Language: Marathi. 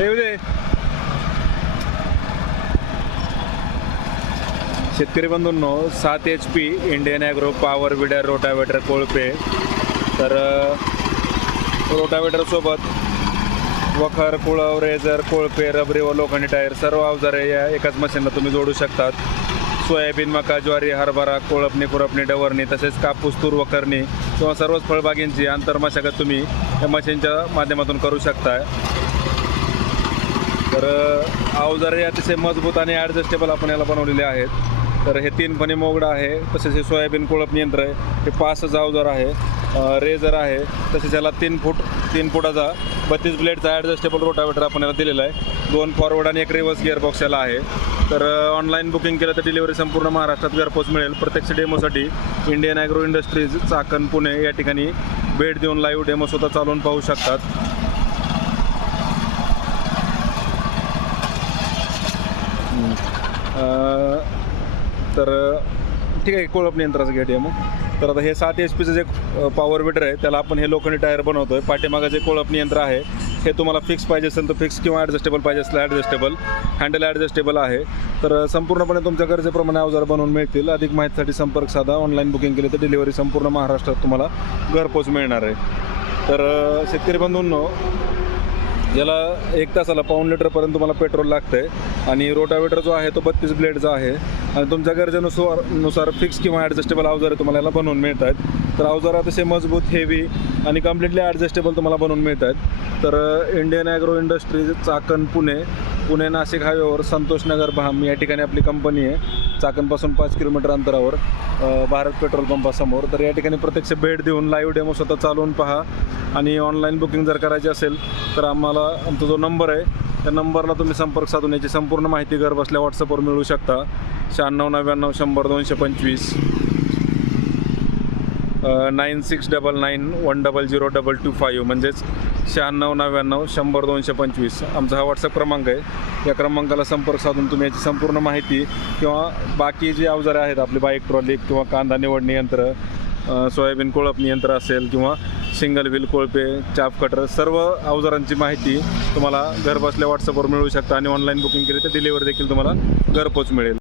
येऊ दे. शेतकरी बंधूंनो सात H P Indian agro power weeder rotavator कोळपे तर रोटावेटरसोबत वखर कुळव रेझर कोळपे रबरी व लोखंडी टायर सर्व अवजारे या एकाच मशीनला तुम्ही जोडू शकतात. सोयाबीन मका ज्वारी हरभरा कोळपणी खुरपणी डवरणी तसेच कापूस तूर वखरणी किंवा सर्वच फळबागींची आंतरमशागत तुम्ही या मशीनच्या माध्यमातून करू शकता तर अवजारे अतिशय मजबूत आणि ॲडजस्टेबल आपण याला बनवलेले आहेत तर हे तीन फणी मोगडं आहे तसेच हे सोयाबीन कुळप यंत्र आहे हे पाचच अवजार आहे रेजर रेझर आहे तसेच याला तीन फूट तीन फुटाचा बत्तीस ब्लेडचा ॲडजस्टेबल रोटावेटर आपण याला दिलेला आहे. दोन फॉरवर्ड आणि एक रिव्हर्स गिअरबॉक्स याला आहे. तर ऑनलाईन बुकिंग केलं तर डिलिव्हरी संपूर्ण महाराष्ट्रात घरपोच मिळेल. प्रत्यक्ष डेमोसाठी Indian agro industries Chakan Pune या ठिकाणी भेट देऊन लाईव्ह डेमो स्वतः चालवून पाहू शकतात. तर ठीक आहे कोळप यंत्राचं घ्या मग. तर आता हे सात एच पीचं जे पॉवर विटर आहे त्याला आपण हे लोखंडी टायर बनवतो आहे पाठीमागं जे कोळपणी यंत्र आहे हे तुम्हाला फिक्स पाहिजे असेल तर फिक्स किंवा ॲडजस्टेबल पाहिजे असेल ॲडजस्टेबल हँडल ॲडजस्टेबल आहे. तर संपूर्णपणे तुमच्या गरजेप्रमाणे अवजार बनवून मिळतील. अधिक माहितीसाठी संपर्क साधा. ऑनलाईन बुकिंग केली तर डिलिव्हरी संपूर्ण महाराष्ट्रात तुम्हाला घरपोच मिळणार आहे. तर शेतकरी बंधूंनो ज्याला एक तासाला पाऊण लिटरपर्यंत तुम्हाला पेट्रोल लागतंय. आणि रोटावेटर जो आहे तो बत्तीस ब्लेडचा आहे. आणि तुमच्या गरजेनुसार नुसार फिक्स किंवा ॲडजस्टेबल अवजारे तुम्हाला याला बनवून मिळत आहेत तर अवजार अतिशय मजबूत हेवी आणि कम्प्लिटली ॲडजस्टेबल तुम्हाला बनवून मिळत आहेत तर Indian agro industries Chakan Pune. Pune Nashik हायवेवर संतोषनगर भाम या ठिकाणी आपली कंपनी आहे. चाकणपासून पाच किलोमीटर अंतरावर भारत पेट्रोल पंपासमोर. तर या ठिकाणी प्रत्यक्ष भेट देऊन लाईव्ह डेमो स्वतः चालवून पहा. आणि ऑनलाईन बुकिंग जर करायची असेल तर आम्हाला आमचा जो नंबर आहे त्या नंबरला तुम्ही संपर्क साधून याची संपूर्ण माहिती घर बसल्या व्हॉट्सअपवर मिळू शकता. शहाण्णव नव्याण्णव शंभर दोनशे पंचवीस. Nine six double nine one double zero double two five म्हणजेच शहाण्णव नव्याण्णव शंभर दोनशे पंचवीस. आमचा हा व्हॉट्सअप क्रमांक आहे. या क्रमांकाला संपर्क साधून तुम्ही याची संपूर्ण माहिती किंवा बाकी जी अवजारे आहेत आपली बाईक ट्रॉली किंवा कांदा निवडणी यंत्र सोयाबीन कोळपणी यंत्र असेल किंवा सिंगल व्हील कोळपे चाप कटर सर्व अवजारांची माहिती तुम्हाला घरबसल्या व्हॉट्सअपवर मिळू शकता आणि ऑनलाईन बुकिंग केली तर डिलिव्हरी देखील तुम्हाला घरपोच मिळेल.